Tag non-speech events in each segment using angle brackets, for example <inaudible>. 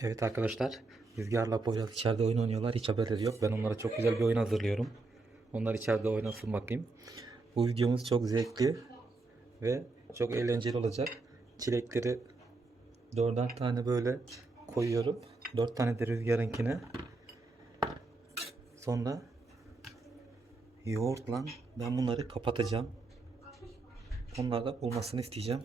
Evet arkadaşlar, Rüzgar'la Poyraz içeride oyun oynuyorlar. Hiç haberleri yok. Ben onlara çok güzel bir oyun hazırlıyorum. Onlar içeride oynasın bakayım. Bu videomuz çok zevkli ve çok eğlenceli olacak. Çilekleri dörder tane böyle koyuyorum. Dört tane de Rüzgar'ınkine. Sonra yoğurtla ben bunları kapatacağım. Onlar da bulmasını isteyeceğim.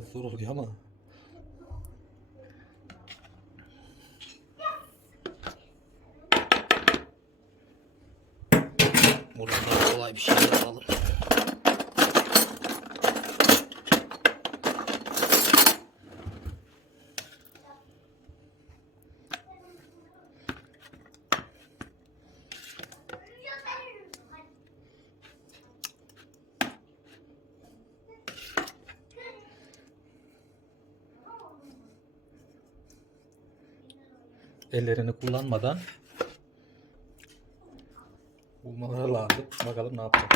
Zor oluyor ama. Ellerini kullanmadan bulmaları lazım. Bakalım ne yapacak.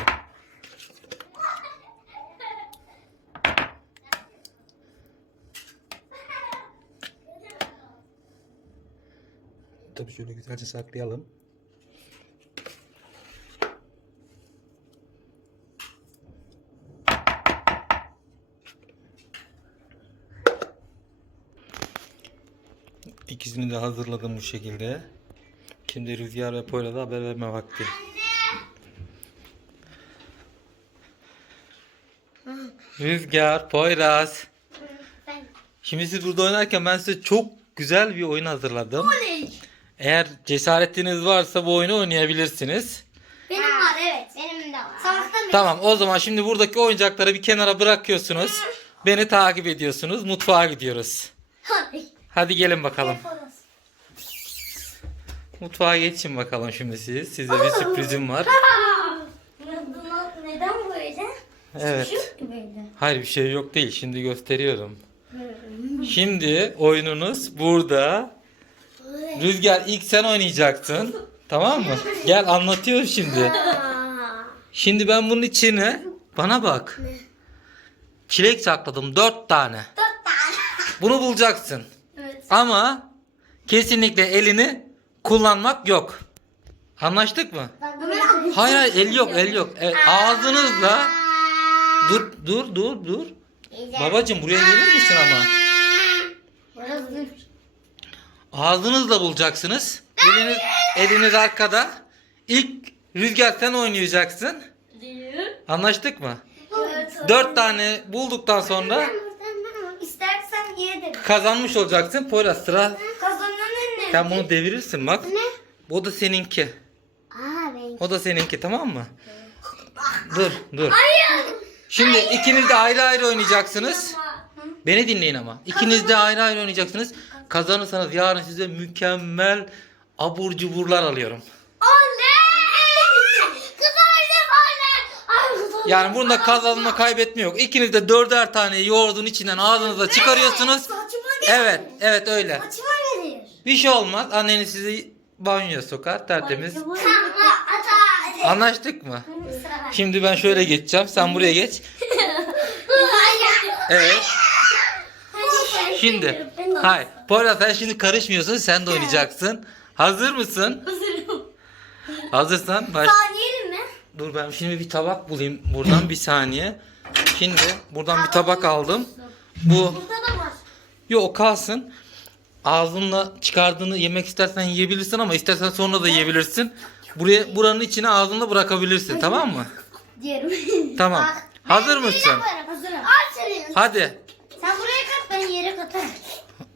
Tabii şöyle güzelce saklayalım. İkisini de hazırladım bu şekilde. Şimdi Rüzgar ve Poyraz'a haber verme vakti. Rüzgar, Poyraz. Şimdi siz burada oynarken ben size çok güzel bir oyun hazırladım. Eğer cesaretiniz varsa bu oyunu oynayabilirsiniz. Benim var evet. Benim de var. Tamam o zaman şimdi buradaki oyuncakları bir kenara bırakıyorsunuz. Beni takip ediyorsunuz. Mutfağa gidiyoruz. Hadi. Gelin bakalım. Yaparız. Mutfağa geçin bakalım şimdi siz. Size bir sürprizim var. <laughs> Neden- böyle? Evet. Şu ki böyle. Hayır bir şey yok değil. Şimdi gösteriyorum. Şimdi oyununuz burada. Rüzgar ilk sen oynayacaksın. Tamam mı? Gel anlatıyorum şimdi. Şimdi ben bunun içine bana bak. Çilek sakladım dört tane. Dört tane. Bunu bulacaksın. Evet. Ama kesinlikle elini kullanmak yok. Anlaştık mı? Hayır hayır el yok el yok. Evet, ağzınızla dur dur dur dur. Babacım buraya gelir misin ama? Ağzınızla bulacaksınız. Eliniz, eliniz arkada. İlk rüzgar sen oynayacaksın. Anlaştık mı? Dört tane bulduktan sonra İstersen kazanmış olacaksın. Poyraz sıra. Ne? Sen bunu devirirsin bak. O da seninki. Aa ben. O da seninki tamam mı? Dur dur. Şimdi ikiniz de ayrı ayrı oynayacaksınız. Beni dinleyin ama. İkiniz de ayrı ayrı oynayacaksınız. Kazanırsanız yarın size mükemmel abur cuburlar alıyorum. Yani bunda kazanma kaybetme yok. İkiniz de dörder tane yoğurdun içinden ağzınıza çıkarıyorsunuz. Evet, evet öyle. Bir şey olmaz. Anneniz sizi banyoya sokar tertemiz. Anlaştık mı? Şimdi ben şöyle geçeceğim. Sen buraya geç. Evet. Şimdi. Hayır. Poyraz sen şimdi karışmıyorsun. Sen de oynayacaksın. Hazır mısın? Hazırım. Hazırsan baş... Saniyelim mi? Dur ben şimdi bir tabak bulayım buradan bir saniye. Şimdi buradan bir tabak aldım. Bu Burada da var. yok kalsın. Ağzınla çıkardığını yemek istersen yiyebilirsin ama istersen sonra da yiyebilirsin. Buraya buranın içine ağzınla bırakabilirsin tamam mı? Diyelim. Tamam. Hazır mısın? Hazırım. Aferin. Hadi. Sen buraya kat ben yere katarım.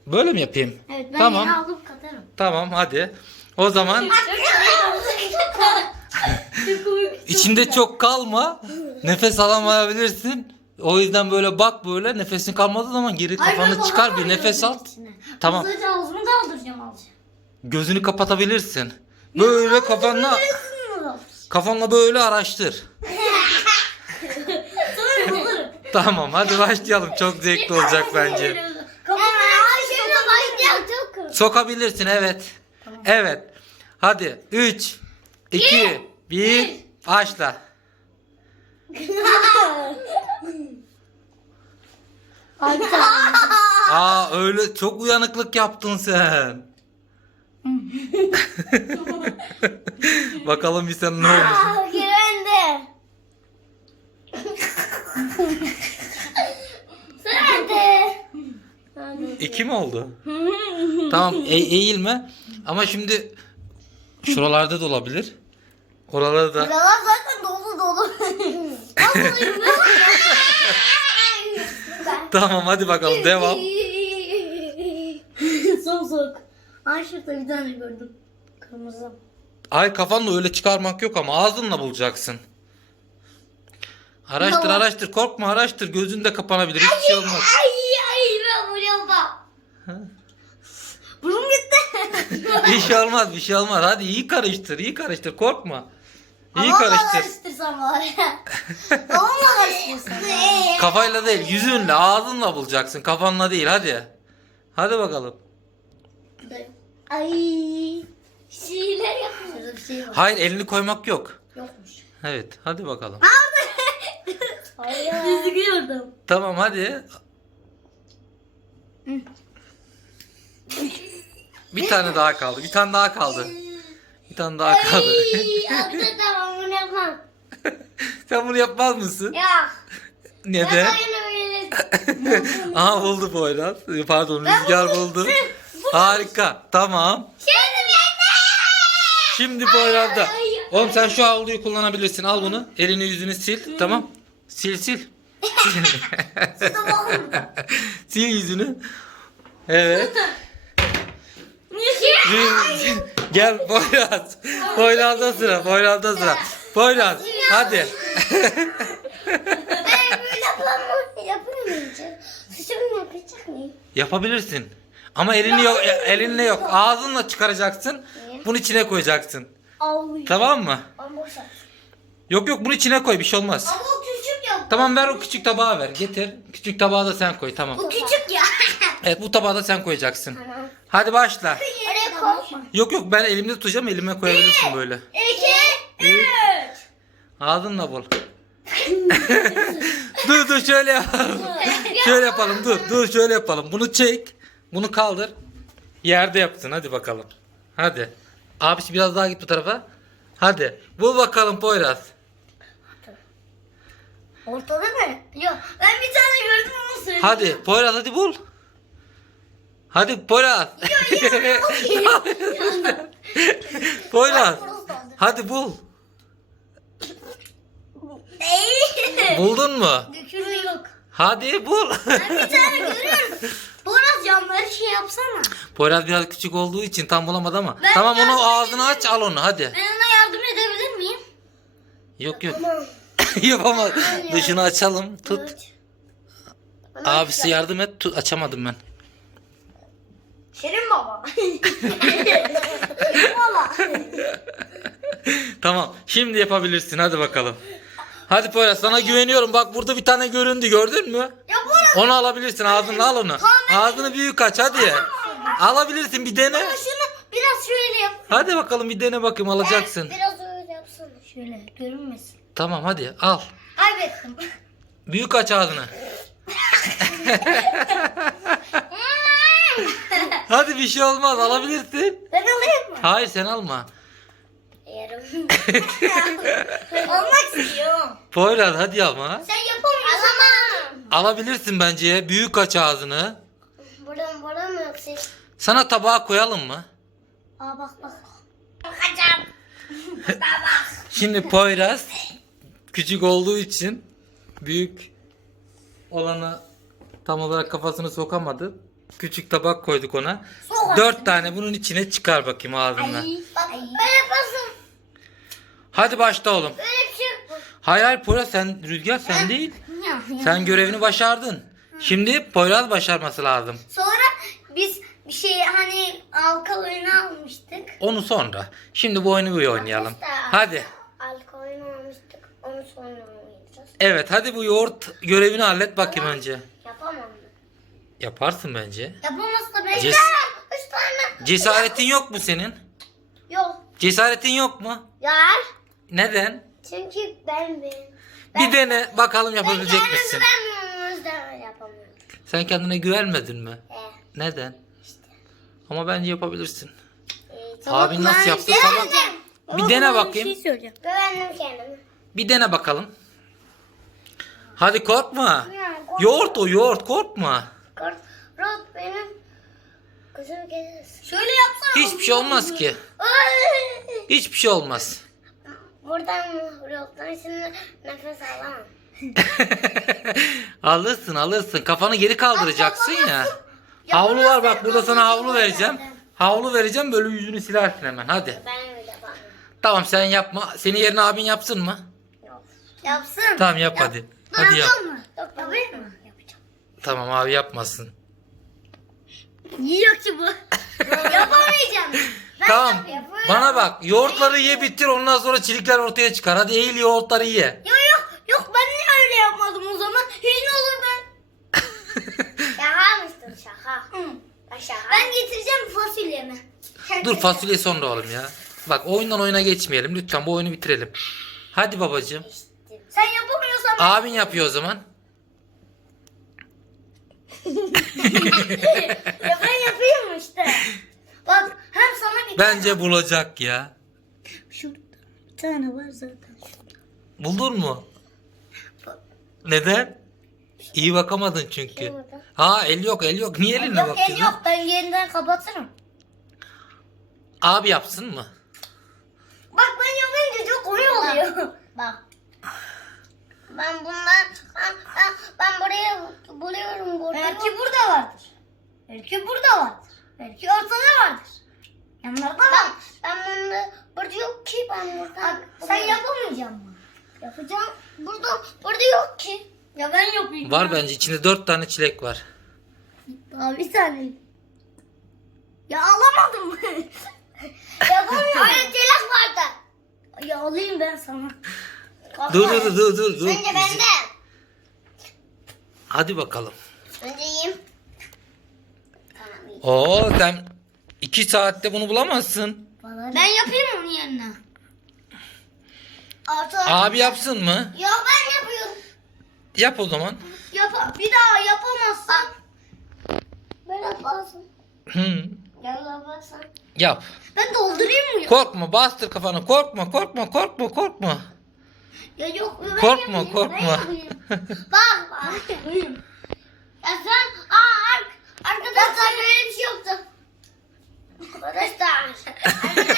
Böyle mi yapayım? Evet ben Tamam. yere alıp katarım. Tamam hadi. O zaman <laughs> içinde çok kalma. Nefes alamayabilirsin. O yüzden böyle bak böyle nefesin kalmadığı zaman geri kafanı çıkar bir nefes al. Tamam. Sadece ağzımı kaldıracağım alacağım. Gözünü kapatabilirsin. Böyle kafanla kafanla böyle araştır. Sonra Tamam hadi başlayalım. Çok zevkli olacak bence. Sokabilirsin evet. Evet. Hadi 3 2 1 başla. <laughs> <laughs> Aa öyle çok uyanıklık yaptın sen. <laughs> Bakalım bir sen ne olmuş. Güvende. Sırada. İki mi oldu? tamam e- eğilme. Ama şimdi şuralarda da olabilir. Oralarda da. Buralar zaten dolu dolu. <laughs> Tamam hadi bakalım devam. <laughs> Soğuk soğuk. Ay şurada bir tane gördüm. Kırmızı. Ay kafanla öyle çıkarmak yok ama ağzınla bulacaksın. Araştır Tamam. araştır korkma araştır gözün de kapanabilir hiçbir şey olmaz. Ay ay ben vuruyorum bak. Burnum gitti. <laughs> Bir şey olmaz bir şey olmaz hadi iyi karıştır iyi karıştır korkma. İyi Babamla karıştır. karıştırsam var ya. Babamla karıştırsam. Kafayla değil yüzünle ağzınla bulacaksın kafanla değil hadi. Hadi bakalım. Ay. Şeyler yapıyor. Şurada bir şey var. Hayır elini koymak yok. Yokmuş. Evet hadi bakalım. Hayır. Düzgüyordum. Tamam hadi. Bir tane daha kaldı. Bir tane daha kaldı. Bir tane daha kaldı. Ay. Tamam bunu yapmam. <laughs> Sen bunu yapmaz mısın? Ya. Oyunu <laughs> böyle. Aha buldu Poyraz. Pardon Rüzgar <laughs> buldu. Harika. Tamam. Şimdi Poyraz'da. Oğlum sen şu havluyu kullanabilirsin. Al bunu. Elini yüzünü sil. Tamam. Sil sil. <laughs> sil yüzünü. Evet. Gel Poyraz. Poyraz'da sıra. Poyraz'da sıra. Poyraz hadi. Yapamayacağım. Saçımı yapacak mıyım? Yapabilirsin. Ama elini yok, elinle yok. Ağzınla çıkaracaksın. Bunu içine koyacaksın. Ay. Tamam mı? Ama boş ver. Yok yok bunu içine koy bir şey olmaz. Ama o küçük ya. Tamam ver o küçük tabağı ver. Getir. Küçük tabağı da sen koy tamam. Bu küçük ya. <laughs> Evet bu tabağı da sen koyacaksın. Tamam. Hadi başla. Oraya. Yok yok ben elimde tutacağım elime koyabilirsin böyle. İki, üç. Ağzınla bul. <laughs> <laughs> dur dur şöyle yapalım. <laughs> şöyle yapalım dur dur şöyle yapalım. Bunu çek. Bunu kaldır. Yerde yapsın hadi bakalım. Hadi. Abisi biraz daha git bu tarafa. Hadi. Bul bakalım Poyraz. Ortada mı? Yok. Ben bir tane gördüm onu söyledim. Hadi Poyraz hadi bul. Hadi Poyraz. <laughs> Poyraz. Hadi bul. Değil. Buldun mu? Dökümü yok. Hadi bul. Ben bir tane görüyorum. Biraz camları şey yapsana. Poyraz biraz küçük olduğu için tam bulamadı ama. Ben tamam onu yardım ağzını aç al onu hadi. Ben ona yardım edebilir miyim? Yok yok. Yapamaz. <laughs> Dışını açalım. Tut. Abisi yardım et. Tut. Açamadım ben. Şirin baba. <laughs> Şirin baba. Tamam. Şimdi yapabilirsin. Hadi bakalım. Hadi Poyraz sana güveniyorum. Bak burada bir tane göründü. Gördün mü? Ya Onu alabilirsin. Ağzını al onu. Ağzını büyük aç hadi. Alabilirsin bir dene. Ama şunu biraz şöyle yap. Hadi bakalım bir dene bakayım alacaksın. Biraz öyle yapsana. Şöyle görünmesin. Tamam hadi al. Kaybettim. Büyük aç ağzını. <laughs> Hadi bir şey olmaz alabilirsin. ben alayım mı? Hayır sen alma. Yarım. <laughs> Olmak istiyorum. Poyraz hadi ama. Sen yapamıyorsun. Alamam. Alabilirsin bence. Büyük aç ağzını. Buradan buradan mı yoksa? Sana tabağa koyalım mı? Aa bak bak. Bakacağım. <laughs> Şimdi Poyraz küçük olduğu için büyük olanı tam olarak kafasını sokamadı. Küçük tabak koyduk ona. Sok Dört tane bunun içine çıkar bakayım ağzından. Bak böyle yapasın. Hadi başla oğlum. Böyle bir şey yok. Hayır hayır Poyraz sen Rüzgar sen değil. Sen görevini başardın. Şimdi Poyraz başarması lazım. Sonra biz bir şey hani alkol oyunu almıştık. Onu sonra. Şimdi bu oyunu bir oynayalım. Hadi. Alkol oyunu almıştık. Onu sonra oynayalım. yapacağız? Evet hadi bu yoğurt görevini hallet bakayım önce. Yapamam? Yaparsın bence. Yapamazsa beş Ces- üç tane. Cesaretin yok mu senin? Yok. Cesaretin yok mu? Yar. Neden? Çünkü ben ben. Bir dene bakalım Ben yapabilecek kendimi misin? ben yapamıyorum. Sen kendine güvenmedin mi? Ee, Neden? Ama bence yapabilirsin. e, Abin nasıl ben yaptı? bir şey Sabah-. Bir dene bakayım. söyleyeceğim. Güvendim kendime. Bir dene bakalım. Hadi korkma. Yani kork- Yoğurt o yoğurt korkma. Rot benim. Şöyle yapsana. Hiçbir şey olmaz ki. Hiçbir şey olmaz. Buradan rottan şimdi nefes alamam. <laughs> alırsın alırsın. Kafanı geri kaldıracaksın ya. Havlu var bak burada sana havlu vereceğim. Havlu vereceğim böyle yüzünü silersin hemen hadi. Ben öyle yapamam. Tamam sen yapma. Seni yerine abin yapsın mı? Yok. Yapsın. Tamam yap hadi. Hadi yap. mı? Yok yapayım mı? Yapacağım. Tamam abi yapmasın. Yiyor ki bu. <laughs> Yapamayacağım. Ben Tamam. yapıyorum. Bana bak. Yoğurtları ye bitir ondan sonra çilikler ortaya çıkar. Hadi eğil yoğurtları ye. Yok yok yok ben niye öyle yapmadım o zaman? Hiç ne olur ben. <laughs> şaka mısın şaka? Ben şaka. Ben getireceğim fasulyemi. <laughs> Dur fasulye sonra oğlum ya. Bak oyundan oyuna geçmeyelim. Lütfen bu oyunu bitirelim. Hadi babacığım. Sen yapamıyorsan Abin yapıyor o zaman. <laughs> ya ben yapayım işte. Bak hem sana bir Bence bulacak ya. Şurada bir tane var zaten. Buldun mu? Neden? İyi bakamadın çünkü. Ha el yok el yok. Niye eline Yok el bakıyorsun? yok ben yeniden kapatırım. Abi yapsın mı? Bak ben yapınca çok koyu oluyor. Bak. Ben bundan ben, ben, ben buraya buluyorum burada. Belki burada vardır. Belki burada vardır. Belki ortada vardır. Yanlarda var. Ben bunda burada yok ki ben burada. Bak, sen yapamayacaksın mı? Yapacağım. Burada burada yok ki. Ya ben yapayım. Var bence içinde dört tane çilek var. Daha bir tane. Ya alamadım mı? <laughs> Yapamıyorum. Hayır telak vardı. Ya alayım ben sana. Dur dur dur dur dur. dur. Önce bende. Hadi bakalım. Önce yiyeyim. Tamam iyi. Oo sen iki saatte bunu bulamazsın. Ben yapayım onun yerine. Artı. Abi yapsın mı? Ya ben yapıyorum. Yap o zaman. Yap bir daha yapamazsan. Ben yaparsın. Hı. Ya yaparsan. Yap. Ben doldurayım mı? Korkma bastır kafanı. Korkma korkma korkma korkma. Ya yok. Ben Korkma, yapayım, korkma. Ben yapayım. bak bak. <laughs> ya sen aa ark, arkadaşlar böyle bir şey yoktu. Arkadaşlar. Arkadaşlar böyle bir şey yoktu. Abi yok.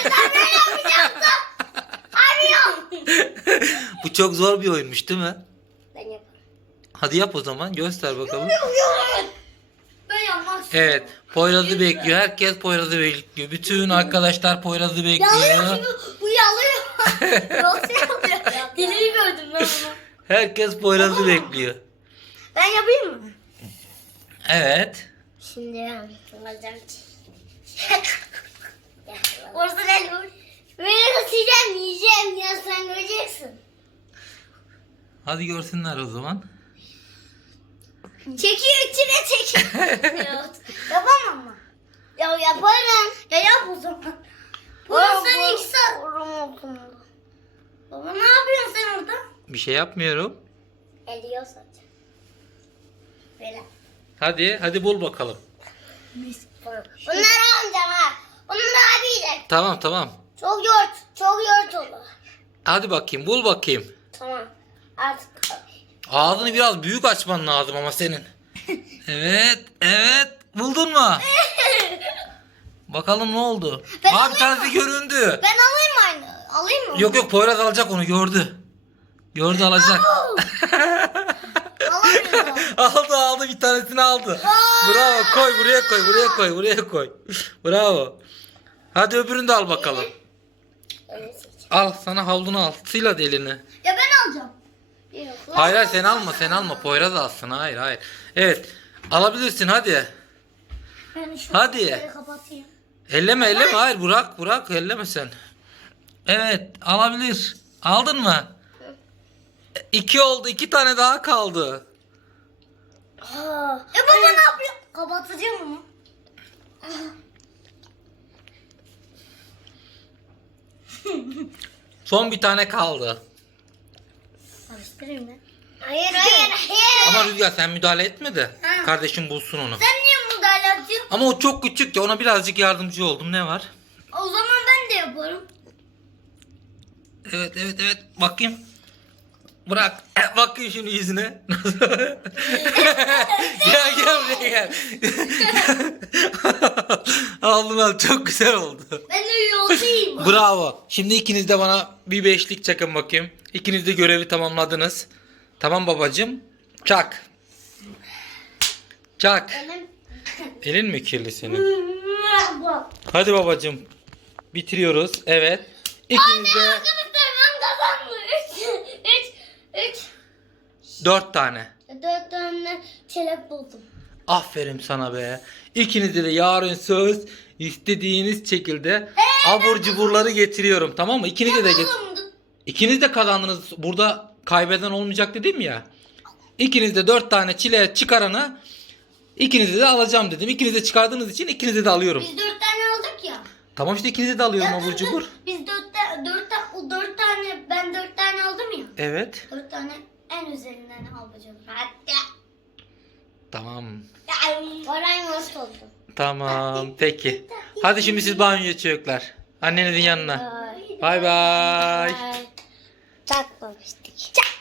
Bu çok zor bir oyunmuş değil mi? Ben yaparım. Hadi yap o zaman göster bakalım. Ben yapmak istiyorum. Evet Poyraz'ı bekliyor. Herkes Poyraz'ı bekliyor. Bütün arkadaşlar Poyraz'ı Yalıyor bekliyor. şimdi bu yalıyor. <laughs> Nasıl yalıyor? Deliği gördüm ben onu. Herkes Poyraz'ı bekliyor. Ben yapayım mı? Evet. Şimdi ben alacağım. <laughs> Orası ne olur? Böyle ısıracağım yiyeceğim ya sen göreceksin. Hadi görsünler o zaman. Çekiyor içine çekiyor. <laughs> Yapamam mı? Ya yaparım. Ya yap o zaman. Burası sen iki saat. Baba ne yapıyorsun sen orada? Bir şey yapmıyorum. Eliyor sadece. Böyle. Hadi hadi bul bakalım. Bunları almayacağım ha. Tamam tamam. Çok yoğurt. Çok yoğurt olur. Hadi bakayım bul bakayım. Tamam. Artık. Ağzını biraz büyük açman lazım ama senin. <laughs> Evet evet buldun mu? <laughs> Bakalım ne oldu? Ben Abi tanesi göründü. Ben alayım mı aynı? Alayım mı? Yok yok Poyraz alacak onu gördü. Gördü alacak. Alamıyorum. <laughs> aldı aldı bir tanesini aldı. Bravo koy buraya koy buraya koy buraya koy. Bravo. Hadi öbürünü de al bakalım. Al sana havlunu al. Sil hadi elini. Ya ben alacağım. Yok. Hayır hayır sen alma sen alma. Poyraz alsın hayır hayır. Evet alabilirsin hadi. Ben şu Hadi. kapatayım. Elleme elleme hayır bırak bırak elleme sen. Evet alabilir. Aldın mı? İki oldu. iki tane daha kaldı. Aa, e baba ne yapıyor? Kapatacağım onu. <laughs> Son bir tane kaldı. Karıştırayım ben. Hayır hayır hayır. Ama Rüzgar sen müdahale etme de. Ha. Kardeşim bulsun onu. Sen niye müdahale ediyorsun? Ama o çok küçük ya ona birazcık yardımcı oldum. Ne var? O zaman ben de yaparım. Evet evet evet. Bakayım. Bırak. E, Bakayım şimdi yüzüne. <laughs> gel gel buraya gel. Aldın al çok güzel oldu. Ben de yoldayım. Bravo. Şimdi ikiniz de bana bir beşlik çakın bakayım. İkiniz de görevi tamamladınız. Tamam babacığım. Çak. Çak. Benim... Elin mi kirli senin? <laughs> Hadi babacığım. Bitiriyoruz. Evet. İkiniz de Arkadaşlar ben kazandım. Üç, üç, dört tane. Dört tane çelep buldum. Aferin sana be. İkinize de yarın söz istediğiniz şekilde abur cuburları getiriyorum tamam mı? İkinize de get İkiniz de kazandınız. Burada kaybeden olmayacak dedim ya. İkiniz de dört tane çile çıkarana ikinize de alacağım dedim. İkiniz de çıkardığınız için ikinize de alıyorum. Biz dört tane aldık ya. Tamam işte ikinize de alıyorum Ya abur cubur. Biz dört, dört, o dört tane ben dört tane. Evet. Dört tane en üzerinden alacağım. Hatta. Tamam. Oran nasıl oldu? Tamam. Peki. Hadi şimdi siz banyoya çocuklar. Annenizin yanına. Bay bay. Çakmamıştık. Çak.